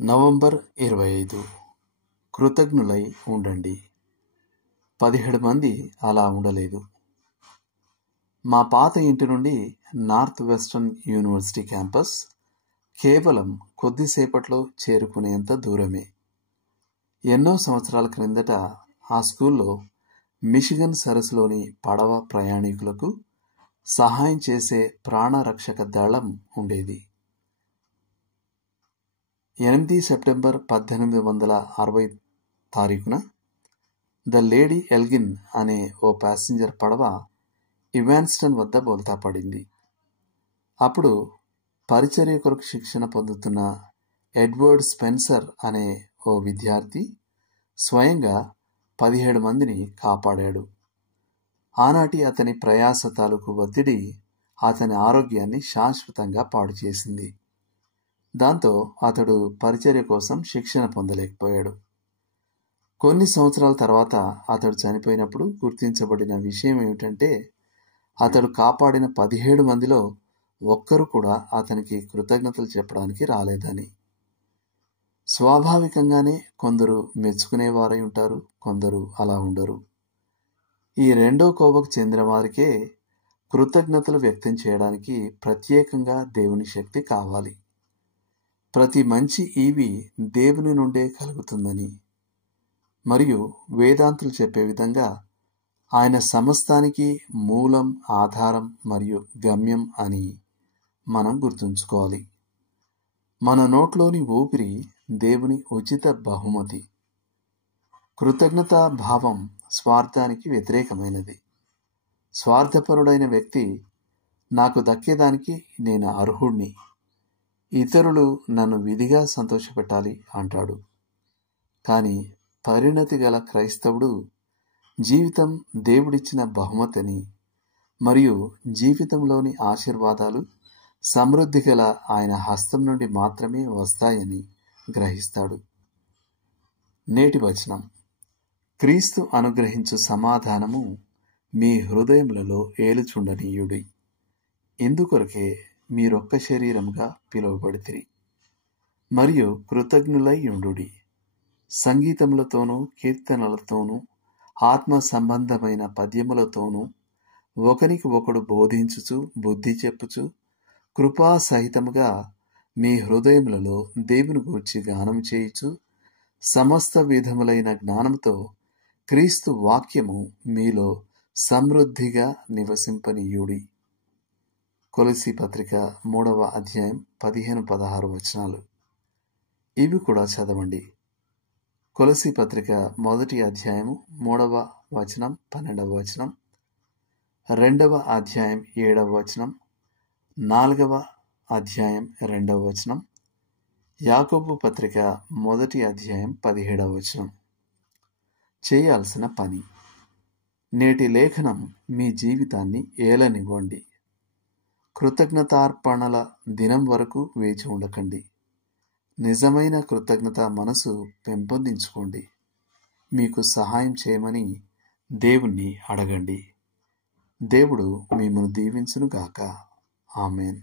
November 25 కృతజ్ఞులై ఉండండి. 17 మంది అలా ఉండలేదు. మా పాత ఇంటి నుండి నార్త్ వెస్టర్న్ యూనివర్సిటీ క్యాంపస్ కేవలం కొద్దిసేపట్లో చేరుకునేంత దూరమే. ఎన్నో సంవత్సరాల క్రిందట ఆ స్కూల్లో మిషిగన్ సరస్సులోని పడవ ప్రయాణికులకు సహాయం చేసే ప్రాణరక్షక దళం ఉండేది. 8 సెప్టెంబర్ 1860 ద లేడీ ఎల్గిన్ అనే ఓ ప్యాసింజర్ పడవ ఇవాన్స్టన్ వద్ద బోల్తా పడింది. అప్పుడు పరిచర్య కొరకు శిక్షణ పొందుతున్న ఎడ్వర్డ్ స్పెన్సర్ అనే ఓ విద్యార్థి స్వయంగా 17 మందిని కాపాడాడు. ఆనాటి అతని ప్రయాస తాలూకు ఒత్తిడి అతని ఆరోగ్యాన్ని శాశ్వతంగా పాడు చేసింది. దాంతో అతడు పరిచర్య కోసం శిక్షణ పొందలేకపోయాడు. కొన్ని సంవత్సరాల తర్వాత అతడు చనిపోయినప్పుడు గుర్తించబడిన విషయం ఏమిటంటే, అతడు కాపాడిన 17 మందిలో ఒక్కరు కూడా అతనికి కృతజ్ఞతలు చెప్పడానికి రాలేదని. స్వాభావికంగానే కొందరు మెచ్చుకునేవారై ఉంటారు, కొందరు అలా ఉండరు. ఈ రెండో కోవకు చెందిన వారికే కృతజ్ఞతలు వ్యక్తం చేయడానికి ప్రత్యేకంగా దేవుని శక్తి కావాలి. ప్రతి మంచి ఈవి దేవుని నుండే కలుగుతుందని మరియు వేదాంతులు చెప్పే విధంగా ఆయన సమస్తానికి మూలం, ఆధారం మరియు గమ్యం అని మనం గుర్తుంచుకోవాలి. మన నోట్లోని ఊపిరి దేవుని ఉచిత బహుమతి. కృతజ్ఞతా భావం స్వార్థానికి వ్యతిరేకమైనది. స్వార్థపరుడైన వ్యక్తి నాకు దక్కేదానికి నేను అర్హుణ్ణి, ఇతరులు నన్ను విధిగా సంతోషపెట్టాలి అంటాడు. కానీ పరిణతి గల క్రైస్తవుడు జీవితం దేవుడిచ్చిన బహుమతిని మరియు జీవితంలోని ఆశీర్వాదాలు సమృద్ధి గల ఆయన హస్తం నుండి మాత్రమే వస్తాయని గ్రహిస్తాడు. నేటి వచనం: క్రీస్తు అనుగ్రహించు సమాధానము మీ హృదయములలో ఏలుచుండనీయుడి. ఇందుకొరకే మీరొక్క శరీరముగా పిలువబడితిరి. మరియు కృతజ్ఞులై యుండుడి. సంగీతములతోనూ కీర్తనలతోనూ ఆత్మ సంబంధమైన పద్యములతోనూ ఒకనికి ఒకడు బోధించుచు బుద్ధి చెప్పుచు కృపా సహితముగా మీ హృదయములలో దేవుని గూర్చి గానం చేయుచు సమస్త విధములైన జ్ఞానముతో క్రీస్తు వాక్యము మీలో సమృద్ధిగా నివసింపనీయుడి. కొలసీ పత్రిక 3వ అధ్యాయం 15-16 వచనాలు. ఇవి కూడా చదవండి. కొలసీ పత్రిక 1వ అధ్యాయము 3వ వచనం 12వ వచనం, 2వ అధ్యాయం 7వ వచనం, 4వ అధ్యాయం 2వ వచనం, యాకోబు పత్రిక 1వ అధ్యాయం 17వ వచనం. చేయాల్సిన పని: నేటి లేఖనం మీ జీవితాన్ని ఏలనివ్వండి. కృతజ్ఞతార్పణల దినం వరకు వేచి ఉండకండి. నిజమైన కృతజ్ఞత మనసు పెంపొందించుకోండి. మీకు సహాయం చేయమని దేవుణ్ణి అడగండి. దేవుడు మిమ్మల్ని దీవించునుగాక. ఆమేన్.